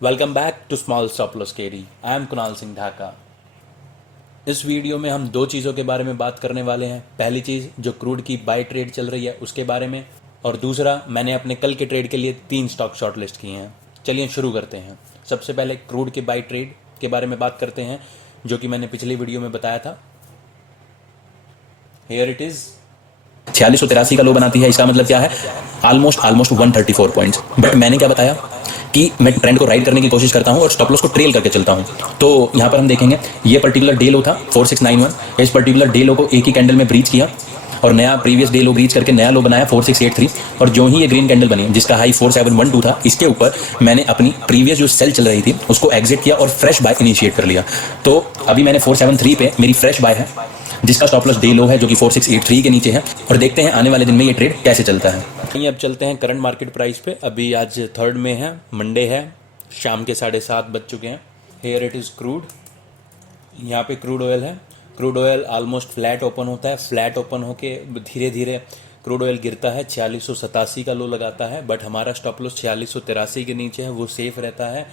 Welcome back to small stop loss KD. I am Kunal Singh Dhaka. इस video में हम दो चीज़ों के बारे में बात करने वाले हैं। पहली चीज़ जो क्रूड की बाय ट्रेड चल रही है उसके बारे में, और दूसरा मैंने अपने कल के ट्रेड के लिए 3 स्टॉक शॉर्ट लिस्ट किए हैं। चलिए शुरू करते हैं। सबसे पहले क्रूड के बाय ट्रेड के बारे में बात करते हैं, जो कि मैंने पिछली वीडियो में बताया था। हियर इट इज़ 4683 का लो बनाती है। इसका मतलब क्या है? Almost 134 points. बट मैंने क्या बताया कि मैं ट्रेंड को राइड करने की कोशिश करता हूं और स्टॉप लॉस को ट्रेल करके चलता हूं। तो यहां पर हम देखेंगे ये पर्टिकुलर डे लो था 4691। इस पर्टिकुलर डे लो को एक ही कैंडल में ब्रीच किया और नया प्रीवियस डे लो ब्रीच करके नया लो बनाया 4683। और जो ही ये ग्रीन कैंडल बनी जिसका हाई 4712 था, इसके ऊपर मैंने अपनी प्रीवियस जो सेल चल रही थी उसको एग्जिट किया और फ्रेश बाय इनिशिएट कर लिया। तो अभी मैंने 473 पे मेरी फ्रेश बाय है, जिसका स्टॉप लॉस डे लो है जो कि 4683 के नीचे है। और देखते हैं आने वाले दिन में ये ट्रेड कैसे चलता है। अब चलते हैं करंट मार्केट प्राइस पे। अभी आज 3 में है, मंडे है, शाम के 7:30 बज चुके हैं। Here it is crude. यहाँ पे क्रूड ऑयल है। Crude oil almost flat open होता है। फ्लैट ओपन होके धीरे धीरे क्रूड ऑयल गिरता है, 4687 का लो लगाता है। बट हमारा स्टॉप लॉस 4683 के नीचे है, वो सेफ रहता है।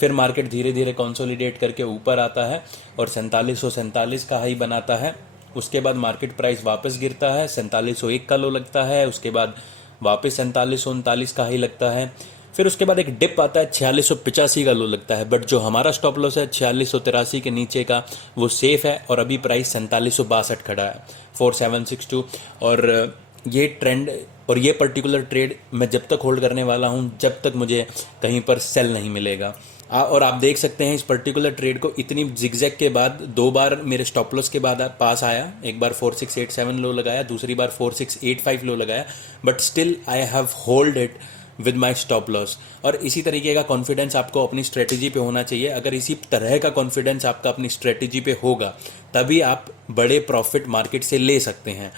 फिर मार्केट धीरे धीरे कंसोलिडेट करके ऊपर आता है और 4747 का हाई बनाता है। उसके बाद मार्केट प्राइस वापस गिरता है, 4701 का लो लगता है। उसके बाद वापस 4739 का हाई लगता है। फिर उसके बाद एक डिप आता है, 4685 का लो लगता है। बट जो हमारा स्टॉप लॉस है 4683 के नीचे का, वो सेफ है। और अभी प्राइस 4762 खड़ा है, 4762। और ये ट्रेंड और ये पर्टिकुलर ट्रेड मैं जब तक होल्ड करने वाला हूँ जब तक मुझे कहीं पर सेल नहीं मिलेगा। और आप देख सकते हैं इस पर्टिकुलर ट्रेड को इतनी जिगजैग के बाद 2 बार मेरे स्टॉप लॉस के बाद पास आया। एक बार 4687 लो लगाया, दूसरी बार 4685 लो लगाया। But still I have hold it with my stop loss. और इसी तरीके का कॉन्फिडेंस आपको अपनी स्ट्रेटजी पे होना चाहिए। अगर इसी तरह का कॉन्फिडेंस आपका अपनी स्ट्रेटजी पे होगा तभी आप बड़े प्रॉफिट मार्केट से ले सकते हैं।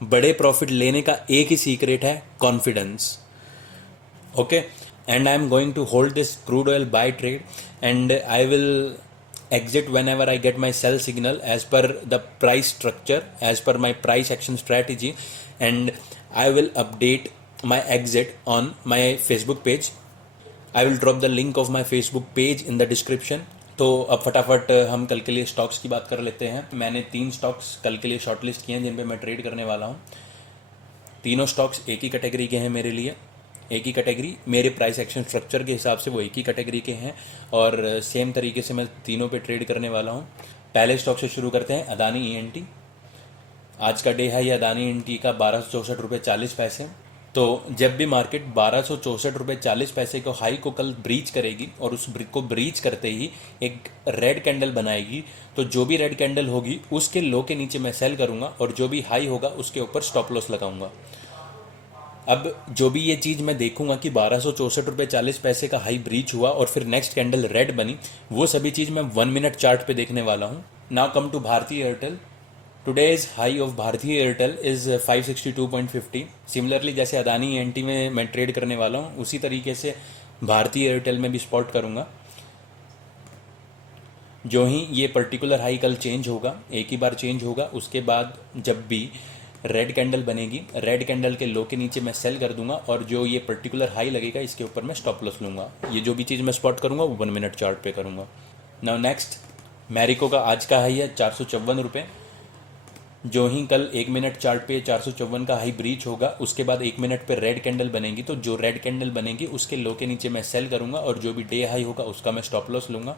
बड़े प्रॉफिट लेने का एक ही सीक्रेट है, confidence. Okay, and I'm going to hold this crude oil buy trade, and I will exit whenever I get my sell signal as per the price structure, as per my price action strategy, and I will update my exit on my Facebook page. I will drop the link of my Facebook page in the description. तो अब फटाफट हम कल के लिए stocks की बात कर लेते हैं। मैंने 3 स्टॉक्स कल के लिए शॉर्टलिस्ट किए हैं जिन पे मैं ट्रेड करने वाला हूँ। तीनों स्टॉक्स एक ही कैटेगरी के हैं मेरे लिए। एक ही कैटेगरी, मेरे प्राइस एक्शन स्ट्रक्चर के हिसाब से वो एक ही कैटेगरी के हैं और सेम तरीके से मैं तीनों पे ट्रेड करने वाला हूँ। पहले स्टॉक से शुरू करते हैं, अदानी ईएनटी। आज का डे है ये अदानी ईएनटी का 1264.40 रुपये। तो जब भी मार्केट 1264.40 रुपये को हाई को कल ब्रीच करेगी और उस को ब्रीच करते ही एक रेड कैंडल बनाएगी, तो जो भी रेड कैंडल होगी उसके लो के नीचे मैं सेल करूँगा और जो भी हाई होगा उसके ऊपर स्टॉप लॉस लगाऊंगा। अब जो भी ये चीज़ मैं देखूंगा कि 1264.40 का हाई ब्रीच हुआ और फिर नेक्स्ट कैंडल रेड बनी, वो सभी चीज़ मैं 1 मिनट चार्ट पे देखने वाला हूँ। नाउ कम टू भारतीय एयरटेल। टुडेज हाई ऑफ भारतीय एयरटेल इज़ 562.50। सिमिलरली जैसे अदानी एनटी में मैं ट्रेड करने वाला हूँ उसी तरीके से भारतीय एयरटेल में भी स्पॉट करूँगा। जो ही ये पर्टिकुलर हाई कल चेंज होगा, एक ही बार चेंज होगा, उसके बाद जब भी रेड कैंडल बनेगी, रेड कैंडल के लो के नीचे मैं सेल कर दूंगा और जो ये पर्टिकुलर हाई लगेगा इसके ऊपर मैं स्टॉप लॉस लूँगा। ये जो भी चीज़ मैं स्पॉट करूँगा वो 1 मिनट चार्ट पे करूँगा। नाउ नेक्स्ट, मैरिको का आज का हाई है 454 रुपये। जो ही कल 1 मिनट चार्ट पे 454 का हाई ब्रीच होगा उसके बाद 1 मिनट पे रेड कैंडल बनेगी, तो जो रेड कैंडल बनेगी उसके लो के नीचे मैं सेल करूँगा और जो भी डे हाई होगा उसका मैं स्टॉप लॉस लूँगा।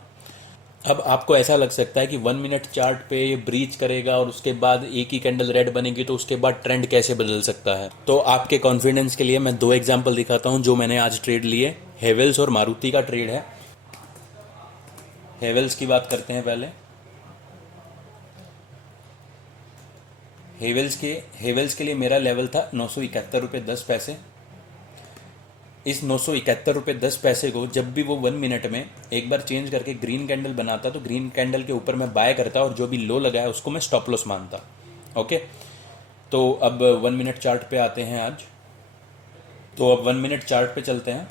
अब आपको ऐसा लग सकता है कि 1 मिनट चार्ट पे ये ब्रीच करेगा और उसके बाद एक ही कैंडल रेड बनेगी तो उसके बाद ट्रेंड कैसे बदल सकता है। तो आपके कॉन्फिडेंस के लिए मैं 2 एग्जांपल दिखाता हूं जो मैंने आज ट्रेड लिए। हेवेल्स और मारुति का ट्रेड है। हेवेल्स की बात करते हैं पहले। हेवेल्स के लिए मेरा लेवल था 971.10 रुपये। इस 971.10 रुपये को जब भी वो 1 मिनट में एक बार चेंज करके ग्रीन कैंडल बनाता तो ग्रीन कैंडल के ऊपर मैं बाय करता और जो भी लो लगाया उसको मैं स्टॉप लॉस मानता। ओके, तो अब 1 मिनट चार्ट पे आते हैं आज। तो अब 1 मिनट चार्ट पे चलते हैं।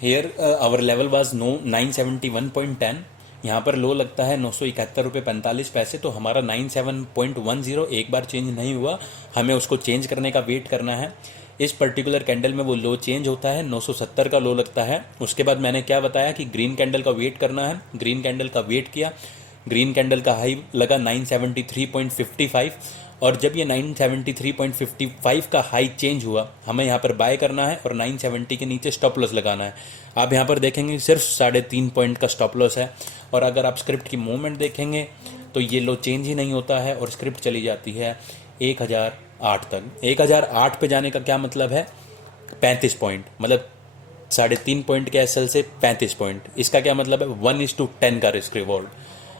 Here our level was 971.10। यहाँ पर लो लगता है 971 रुपये 45 पैसे, तो हमारा 97.10 एक बार चेंज नहीं हुआ, हमें उसको चेंज करने का वेट करना है। इस पर्टिकुलर कैंडल में वो लो चेंज होता है, 970 का लो लगता है। उसके बाद मैंने क्या बताया कि ग्रीन कैंडल का वेट करना है, ग्रीन कैंडल का वेट किया, ग्रीन कैंडल का हाई लगा 973.55, और जब ये 973.55 का हाई चेंज हुआ, हमें यहाँ पर बाय करना है और 970 के नीचे स्टॉप लॉस लगाना है। आप यहाँ पर देखेंगे सिर्फ 3.5 पॉइंट का स्टॉप लॉस है, और अगर आप स्क्रिप्ट की मूवमेंट देखेंगे तो ये लो चेंज ही नहीं होता है और स्क्रिप्ट चली जाती है 1008 तक। 1008 पे जाने का क्या मतलब है, 35 पॉइंट, मतलब 3.5 पॉइंट के एसएल से 35 पॉइंट। इसका क्या मतलब है, 1:10 का रिस्क रिवॉर्ड।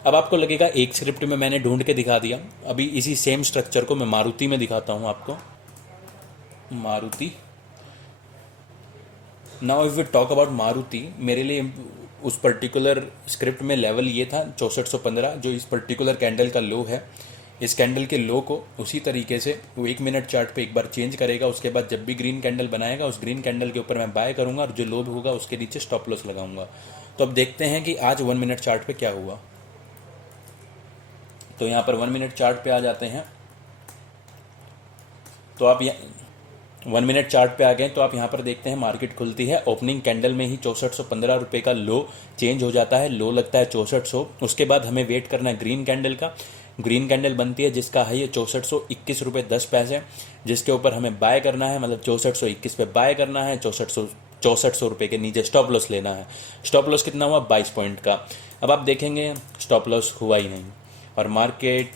अब आपको लगेगा एक स्क्रिप्ट में मैंने ढूंढ के दिखा दिया, अभी इसी सेम स्ट्रक्चर को मैं मारुति में दिखाता हूँ आपको। Maruti, now if we talk about Maruti, मेरे लिए उस पर्टिकुलर स्क्रिप्ट में लेवल ये था 6415, जो इस पर्टिकुलर कैंडल का लो है। इस कैंडल के लो को उसी तरीके से वो 1 मिनट चार्ट पे एक बार चेंज करेगा, उसके बाद जब भी ग्रीन कैंडल बनाएगा उस ग्रीन कैंडल के ऊपर मैं बाय करूंगा और जो लो होगा उसके नीचे स्टॉप लॉस लगाऊंगा। तो अब देखते हैं कि आज 1 मिनट चार्ट पे क्या हुआ। तो यहाँ पर 1 मिनट चार्ट पे आ जाते हैं, तो आप 1 मिनट चार्ट पे आ गए तो आप यहाँ पर देखते हैं मार्केट खुलती है, ओपनिंग कैंडल में ही 6415 रुपये का लो चेंज हो जाता है, लो लगता है 6400। उसके बाद हमें वेट करना है ग्रीन कैंडल का। ग्रीन कैंडल बनती है जिसका हाई है 6421 रुपये 10 पैसे, जिसके ऊपर हमें बाय करना है, मतलब 6421 पे बाय करना है, 6400 रुपये के नीचे स्टॉप लॉस लेना है। स्टॉप लॉस कितना हुआ, 22 पॉइंट का। अब आप देखेंगे स्टॉप लॉस हुआ ही नहीं और मार्केट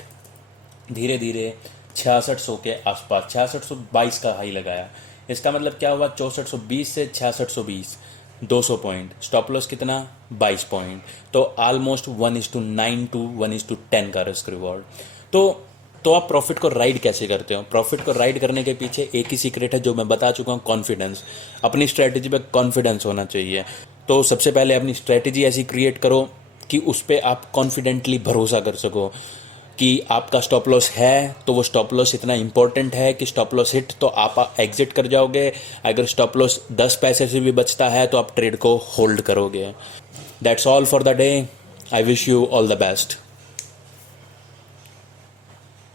धीरे धीरे 6600 के आसपास, 6622 का हाई लगाया। इसका मतलब क्या हुआ, 6420 से 6620, 200 पॉइंट। स्टॉप लॉस कितना, 22 पॉइंट। तो ऑलमोस्ट 1:9 टू 1:10 का रिस्क रिवॉर्ड। तो आप प्रॉफिट को राइड कैसे करते हो? प्रॉफिट को राइड करने के पीछे एक ही सीक्रेट है जो मैं बता चुका हूँ, कॉन्फिडेंस। अपनी स्ट्रैटेजी पे कॉन्फिडेंस होना चाहिए। तो सबसे पहले अपनी स्ट्रैटेजी ऐसी क्रिएट करो कि उस पर आप कॉन्फिडेंटली भरोसा कर सको कि आपका स्टॉप लॉस है तो वो स्टॉप लॉस इतना इंपॉर्टेंट है कि स्टॉप लॉस हिट तो आप एग्जिट कर जाओगे। अगर स्टॉप लॉस 10 पैसे से भी बचता है तो आप ट्रेड को होल्ड करोगे। That's all for the day. I wish you all the best.